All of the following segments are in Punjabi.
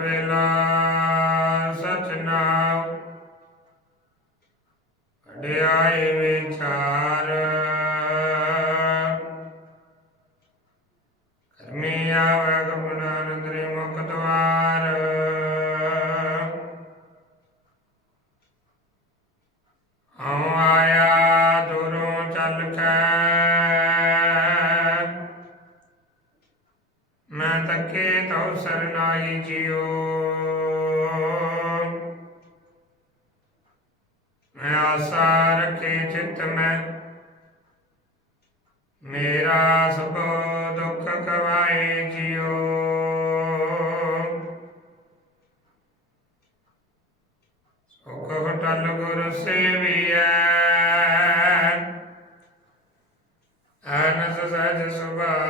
为了。मैं तके तौ सरनाई जियो। मैं आशा रखे चित्त में मेरा सुख दुख कवाए जियो। सुख हटल गुरु सेवी है। सहज सुबह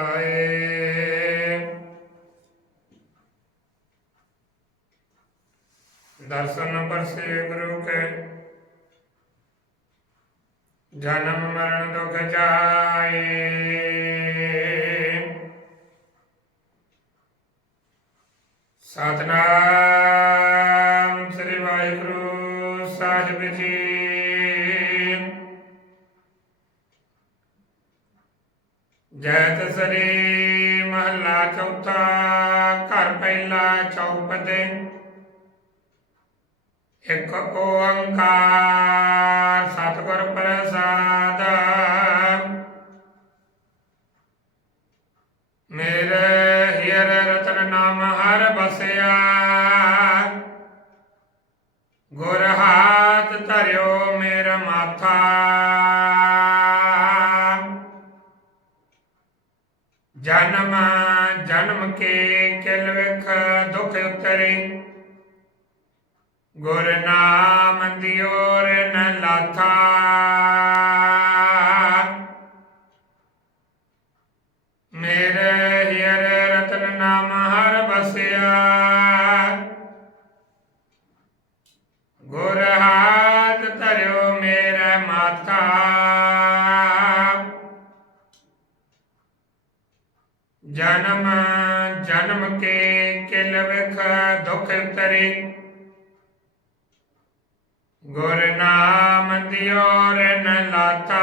दर्शन नंबर से गुरु के। जन्म मरण दुख जाए। सतनाम श्री वाहिगुरु साहिब जी। जयत सरी महला चौथा, घर पहला चौपदे। ਇੱਕ ਓੰਕਾਰ ਸਤਿਗੁਰ ਪ੍ਰਸਾਦ। ਮੇਰੇ ਹਿਰ ਰਤਨ ਨਾਮ ਹਰ ਬਸਿਆ। ਗੁਰ ਹਾਥ ਧਰਿਓ ਮੇਰਾ ਮਾਥਾ। ਜਨਮ ਜਨਮ ਕੇ ਕਿਲ ਵਿਖ ਦੁਖ ਉਤਰੇ। गुर नाम दियोर न लाथा। मेरे हियर रतन नाम हर बसिया। गुर हाथ धरो मेरे माथा। जन्म जन्म के किल विख दुख तरी। ਗੁਰ ਨਾਮ ਦਿਓਰ ਨ ਲਾਤਾ।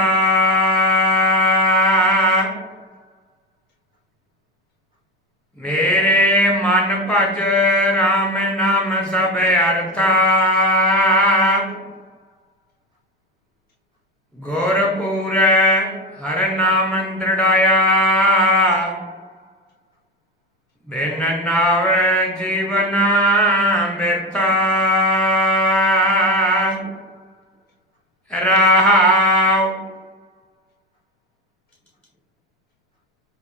ਮੇਰੇ ਮਨ ਭਜ RAM ਨਾਮ ਸਭ ਅਰਥਾ। ਗੁਰ ਪੂਰੈ ਹਰ ਨਾਮ ਦ੍ਰਿੜਾਇਆ। ਬਿਨ ਨਾਵੇ ਜੀਵਨ ਰਹਾਉ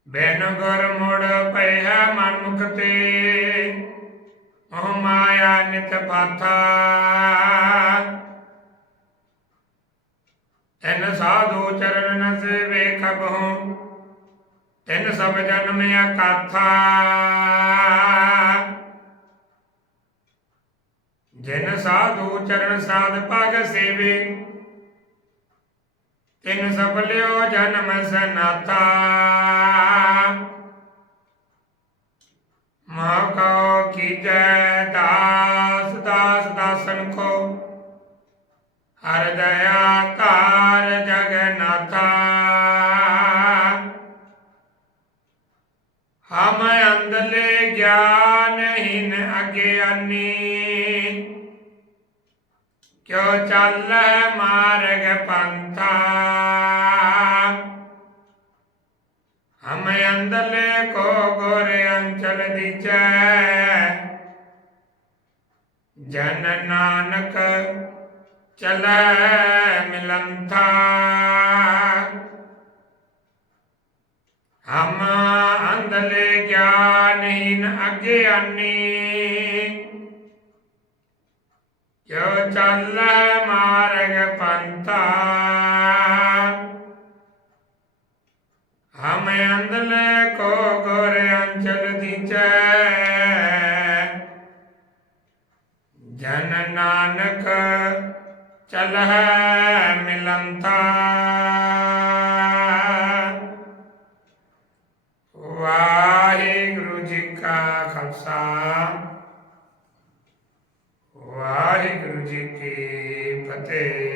ਬਿਨ ਗੁਰ ਮੁੜ ਪਿਆ ਮਨ ਮੁਖ ਤੇ ਮੋਹ ਮਾਇਆ ਨਿਤ ਪਾਥਾ ਤੈਨ ਸਾਧੂ ਚਰਨ ਨ ਸੇਵੇ ਕਬਹੂ ਤਿਨ ਸਭ ਜਨਮ ਅਕਾਥਾ ਜਿਨ ਸਾਧੂ ਚਰਨ ਸਾਧ ਪਗ ਸੇਵੇ ਤਿਨ ਸਭ ਲਿਓ ਜਨਮ ਸਨਾਤਾ ਮਹਾ ਕਉ ਕੀਜੈ ਦਾਸ ਦਾਸ ਦਾਸਨ ਕੋ ਹਰ ਦਇਆ ਧਾਰ ਜਗਨਾਥਾ ਹਮ ਅੰਦਲੇ ਗਿਆਨਹੀਨ ਚੱਲੈ ਮਾਰਗ ਪੰਥਾ। ਹਮ ਅੰਦਲੇ ਕੋ ਗੁਰ ਅੰਚਲ ਦੀਚੈ ਜਨ ਨਾਨਕ ਚਲੈ ਮਿਲੰਥਾ। ਹਮ ਅੰਦਲੇ ਗਿਆਨਹੀਨ ਅਗਿਆਨੀ ਜੋ ਚੱਲੈ ਮਾਰਗ ਪੰਥਾ। ਹਮ ਅੰਦਲੇ ਕੋ ਗੁਰ ਅੰਚਲ ਦੀਚੈ। ਜਨ ਨਾਨਕ ਚਲਹਿ ਮਿਲੰਤਾ te.